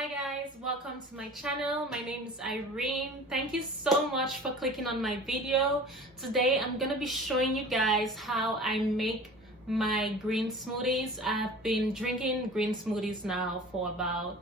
Hi guys, welcome to my channel. My name is Irene. Thank you so much for clicking on my video. Today I'm gonna be showing you guys how I make my green smoothies. I've been drinking green smoothies now for about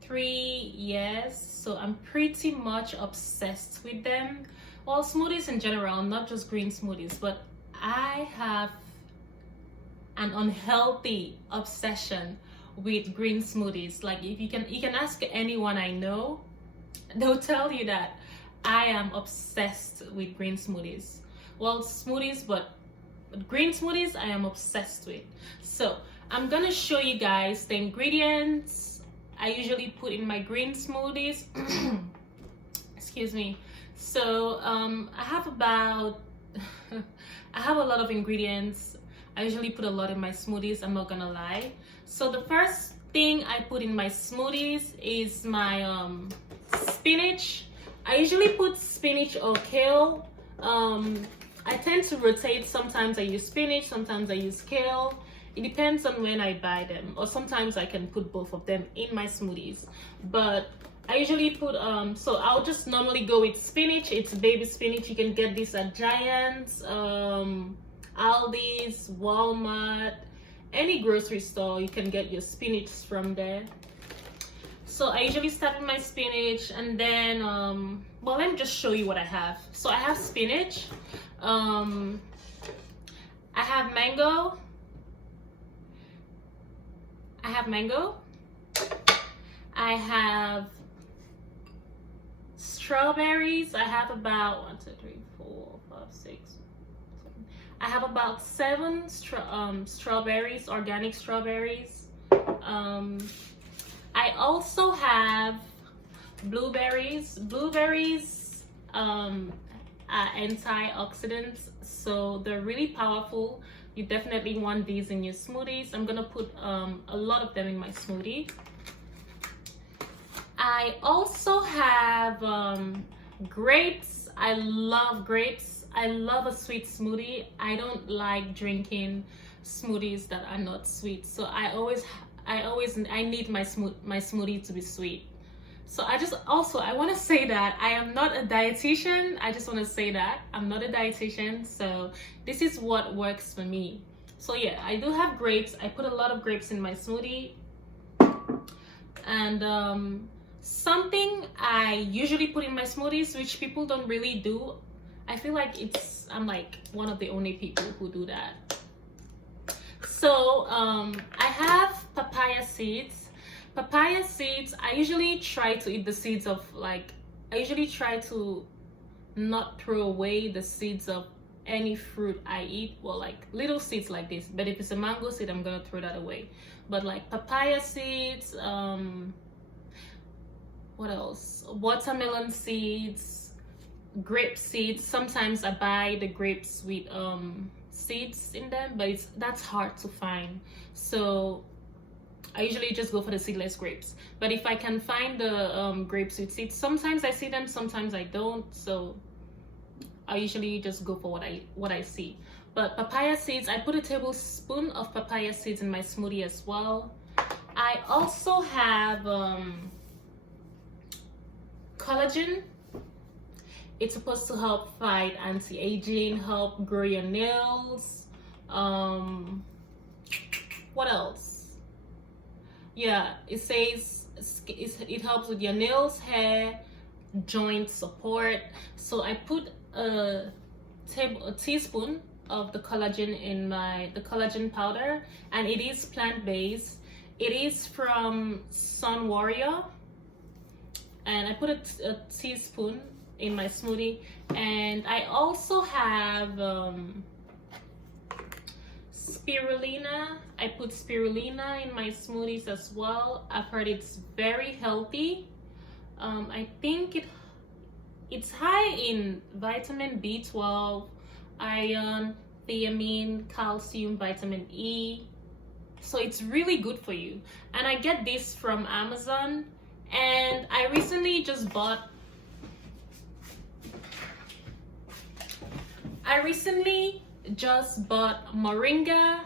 3 years, so I'm pretty much obsessed with them. Well, smoothies in general, not just green smoothies, but I have an unhealthy obsession with green smoothies. Like, if you can ask anyone I know, they'll tell you that I am obsessed with green smoothies. Well, smoothies, but green smoothies I am obsessed with. So I'm gonna show you guys the ingredients I usually put in my green smoothies. Excuse me. So I have about I have a lot of ingredients. I usually put a lot in my smoothies, I'm not gonna lie. So the first thing I put in my smoothies is my spinach. I usually put spinach or kale. I tend to rotate. Sometimes I use spinach, sometimes I use kale. It depends on when I buy them, or sometimes I can put both of them in my smoothies. But I usually put so I'll just normally go with spinach. It's baby spinach. You can get this at Giants, Aldi's, Walmart, any grocery store. You can get your spinach from there. So I usually start with my spinach, and then well, let me just show you what I have. So I have spinach, I have mango, I have strawberries. I have about 1, 2, 3, 4, 5, 6. I have about 7 strawberries, organic strawberries. I also have blueberries. Blueberries are antioxidants, so they're really powerful. You definitely want these in your smoothies. I'm gonna put a lot of them in my smoothie. I also have grapes. I love grapes. I love a sweet smoothie. I don't like drinking smoothies that are not sweet, so I need my smoothie to be sweet. So I want to say that I am not a dietitian. I just want to say that I'm not a dietitian, so this is what works for me. So yeah, I do have grapes. I put a lot of grapes in my smoothie. And something I usually put in my smoothies, which people don't really do, I feel like I'm like one of the only people who do that. So I have papaya seeds. Papaya seeds, I usually try to eat the seeds of, like, I usually try to not throw away the seeds of any fruit I eat. Well, like little seeds like this, but if it's a mango seed, I'm gonna throw that away. But like papaya seeds, what else? Watermelon seeds, grape seeds. Sometimes I buy the grapes with seeds in them, but that's hard to find. So I usually just go for the seedless grapes. But if I can find the grapes with seeds, sometimes I see them, sometimes I don't. So I usually just go for what I see. But papaya seeds, I put a tablespoon of papaya seeds in my smoothie as well. I also have collagen. It's supposed to help fight anti-aging, help grow your nails. What else? Yeah, it says it helps with your nails, hair, joint support. So I put a teaspoon of the collagen in the collagen powder, and it is plant-based. It is from Sun Warrior, and I put a teaspoon in my smoothie. And I also have spirulina. I put spirulina in my smoothies as well. I've heard it's very healthy. I think it's high in vitamin B12, iron, thiamine, calcium, vitamin E. So it's really good for you. And I get this from Amazon. And I recently just bought Moringa,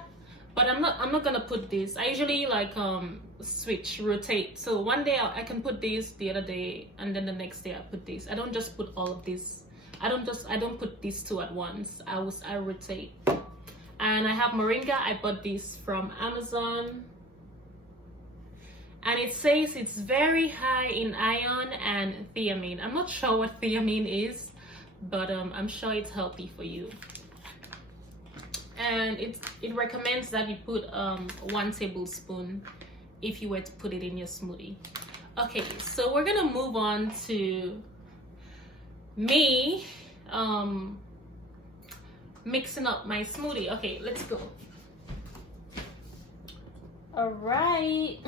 but I'm not gonna put this. I usually like switch, rotate. So one day I can put this, the other day, and then the next day I put this. I don't just put all of this. I don't put these two at once. I rotate. And I have Moringa. I bought this from Amazon. And it says it's very high in iron and thiamine. I'm not sure what thiamine is, but I'm sure it's healthy for you. And it recommends that you put 1 tablespoon if you were to put it in your smoothie. Okay, so we're gonna move on to me mixing up my smoothie. Okay, let's go. All right.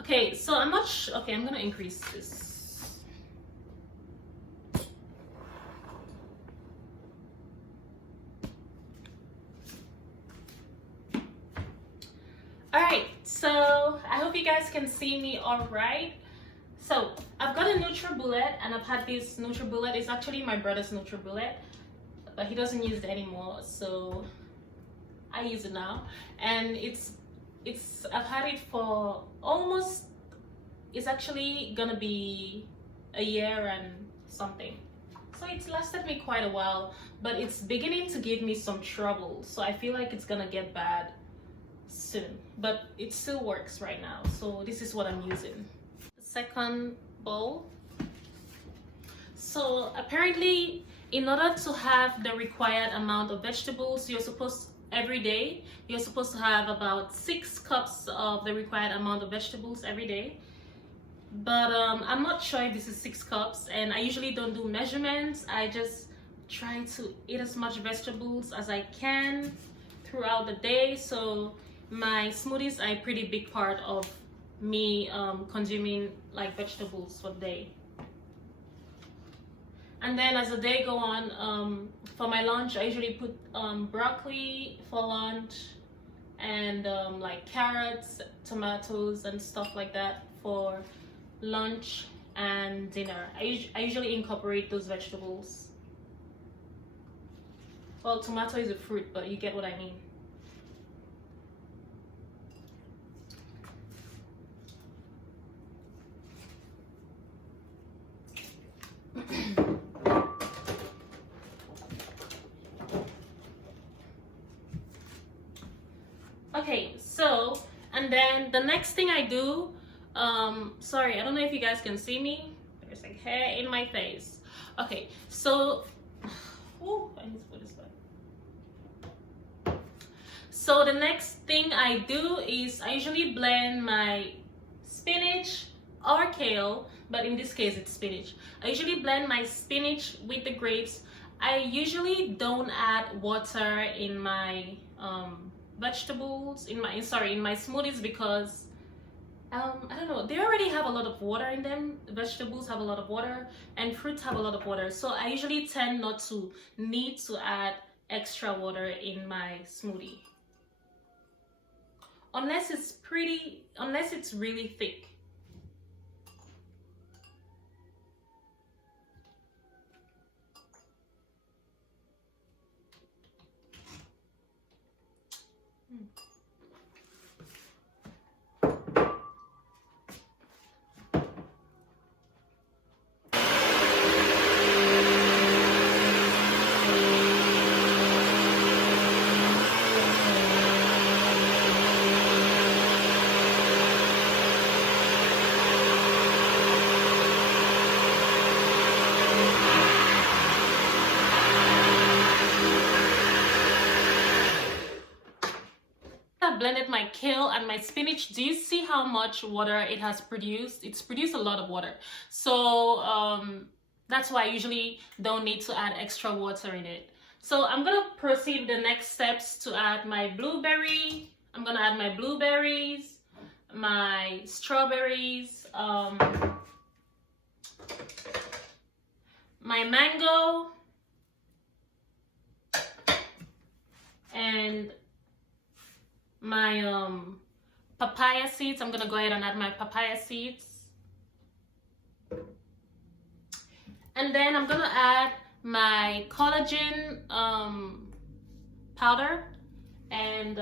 Okay, so I'm not sure. Okay, I'm gonna increase this. All right, so I hope you guys can see me all right. So I've got a NutriBullet, and I've had this NutriBullet. It's actually my brother's NutriBullet, but he doesn't use it anymore, so I use it now. And I've had it for almost, it's actually gonna be a year and something. So it's lasted me quite a while, but it's beginning to give me some trouble. So I feel like it's gonna get bad soon, but it still works right now. So this is what I'm using. The second bowl. So apparently, in order to have the required amount of vegetables, every day you're supposed to have about 6 cups of the required amount of vegetables every day. But I'm not sure if this is 6 cups, and I usually don't do measurements. I just try to eat as much vegetables as I can throughout the day. So my smoothies are a pretty big part of me consuming like vegetables for the day. And then as the day go on, for my lunch, I usually put broccoli for lunch, and like carrots, tomatoes, and stuff like that for lunch and dinner. I usually incorporate those vegetables. Well, tomato is a fruit, but you get what I mean. Okay, so, and then the next thing I do, sorry, I don't know if you guys can see me. There's like hair in my face. Okay, so, ooh, I need to put this back. So the next thing I do is I usually blend my spinach or kale, but in this case it's spinach. I usually blend my spinach with the grapes. I usually don't add water in my vegetables, in my smoothies, because I don't know, they already have a lot of water in them. Vegetables have a lot of water, and fruits have a lot of water, so I usually tend not to need to add extra water in my smoothie unless it's really thick. Blended my kale and my spinach. Do you see how much water it has produced? It's produced a lot of water, so that's why I usually don't need to add extra water in it. So I'm gonna proceed the next steps to add my blueberry. I'm gonna add my blueberries, my strawberries, my mango, and my papaya seeds. I'm gonna go ahead and add my papaya seeds. And then I'm gonna add my collagen powder, and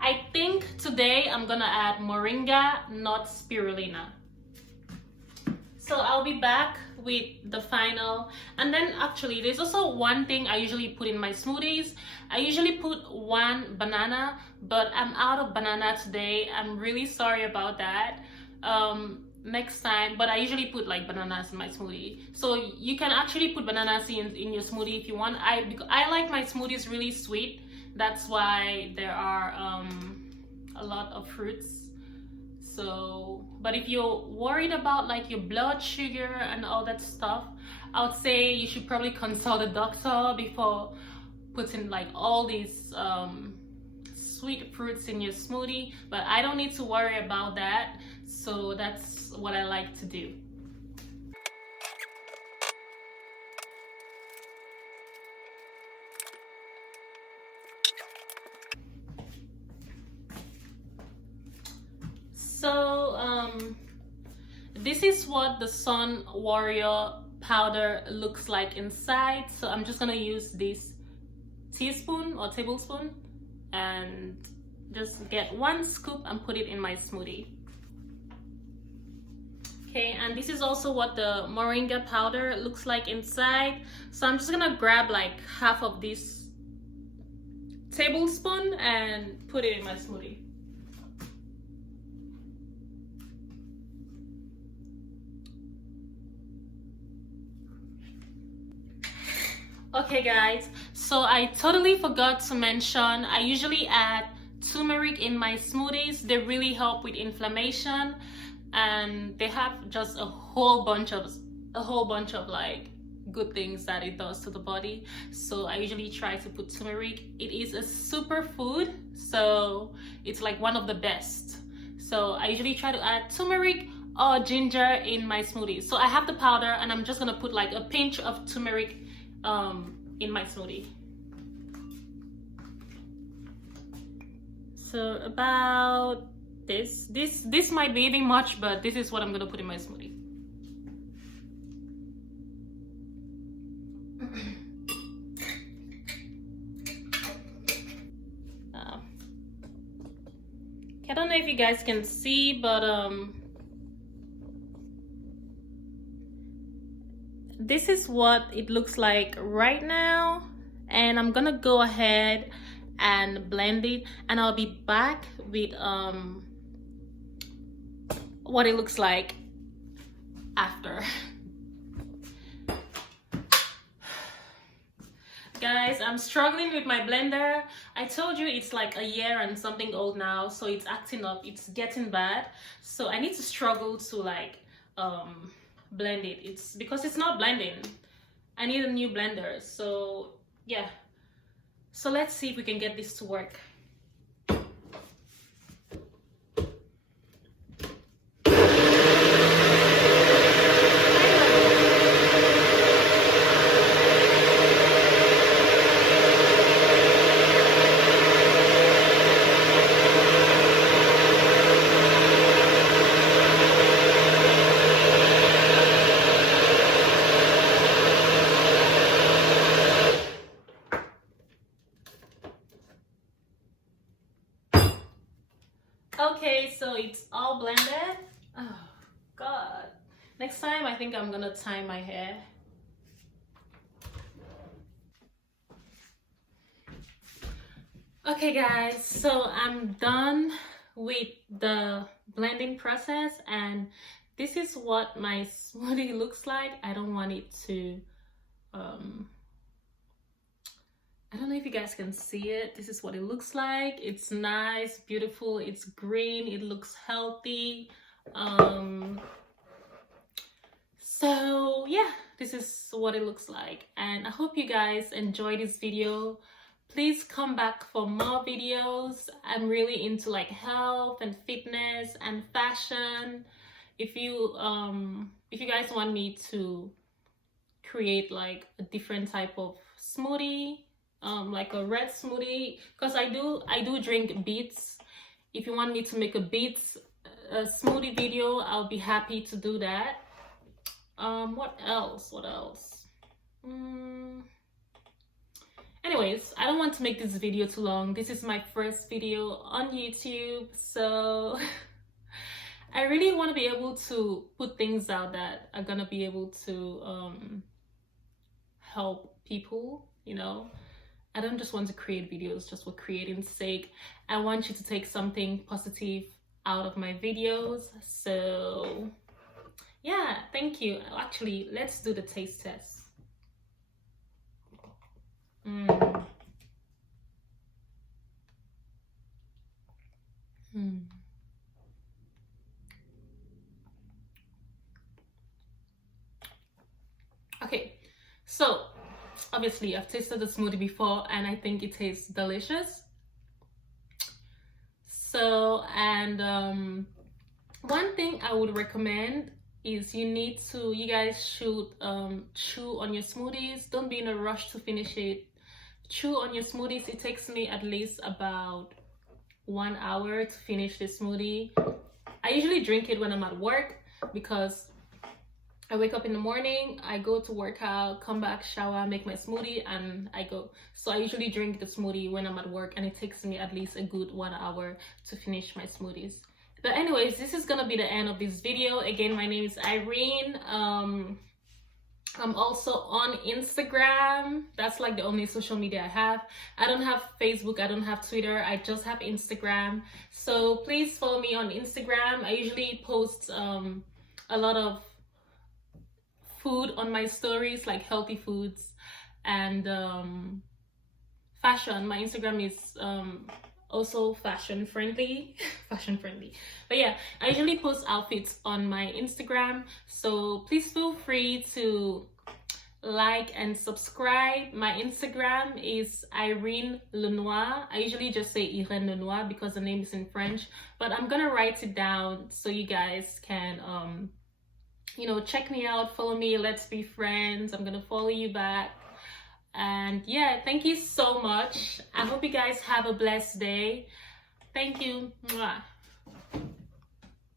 I think today I'm gonna add Moringa, not spirulina. So I'll be back with the final. And then actually there's also one thing I usually put in my smoothies. I usually put one banana, but I'm out of banana today. I'm really sorry about that. Next time, but I usually put like bananas in my smoothie, so you can actually put bananas in your smoothie if you want. I like my smoothies really sweet, that's why there are a lot of fruits. So but if you're worried about like your blood sugar and all that stuff, I would say you should probably consult a doctor before putting like all these sweet fruits in your smoothie. But I don't need to worry about that, so that's what I like to do. So this is what the Sun Warrior powder looks like inside. So I'm just gonna use this teaspoon or tablespoon and just get one scoop and put it in my smoothie. Okay, and this is also what the Moringa powder looks like inside. So I'm just gonna grab like half of this tablespoon and put it in my smoothie. Okay guys, so I totally forgot to mention, I usually add turmeric in my smoothies. They really help with inflammation, and they have just a whole bunch of like good things that it does to the body. So I usually try to put turmeric. It is a superfood, so it's like one of the best. So I usually try to add turmeric or ginger in my smoothies. So I have the powder and I'm just gonna put like a pinch of turmeric in my smoothie. So about this might be even much, but this is what I'm gonna put in my smoothie. I don't know if you guys can see, but this is what it looks like right now, and I'm gonna go ahead and blend it, and I'll be back with what it looks like after. Guys, I'm struggling with my blender. I told you it's like a year and something old now, so it's acting up, it's getting bad. So I need to struggle to like blend it. It's because it's not blending. I need a new blender. So yeah, so let's see if we can get this to work. Okay, so it's all blended. Oh god, next time I think I'm gonna tie my hair. Okay guys, so I'm done with the blending process, and this is what my smoothie looks like. I don't want it to I don't know if you guys can see it. This is what it looks like. It's nice, beautiful, it's green, it looks healthy. So yeah, this is what it looks like, and I hope you guys enjoyed this video. Please come back for more videos. I'm really into like health and fitness and fashion. If you guys want me to create like a different type of smoothie, like a red smoothie, because I do drink beets. If you want me to make a beets smoothie video, I'll be happy to do that. What else? Anyways, I don't want to make this video too long. This is my first video on YouTube, so I really want to be able to put things out that are gonna be able to help people, you know. I don't just want to create videos just for creating's sake. I want you to take something positive out of my videos. So yeah, thank you. Actually, let's do the taste test. Okay, so obviously I've tasted the smoothie before and I think it tastes delicious. So, and one thing I would recommend is you guys should chew on your smoothies. Don't be in a rush to finish it. Chew on your smoothies. It takes me at least about 1 hour to finish this smoothie. I usually drink it when I'm at work because I wake up in the morning, I go to work out, come back, shower, make my smoothie, and I go. So I usually drink the smoothie when I'm at work, and it takes me at least a good 1 hour to finish my smoothies. But anyways, this is gonna be the end of this video. Again, my name is Irene. I'm also on Instagram. That's like the only social media I have. I don't have Facebook, I don't have Twitter, I just have Instagram. So please follow me on Instagram. I usually post a lot of food on my stories, like healthy foods and fashion. My Instagram is also fashion friendly. But yeah, I usually post outfits on my Instagram, so please feel free to like and subscribe. My Instagram is Irene Lenoir. I usually just say Irene Lenoir because the name is in French, but I'm gonna write it down so you guys can you know, check me out, follow me, let's be friends. I'm gonna follow you back. And yeah, thank you so much. I hope you guys have a blessed day. Thank you. Mwah.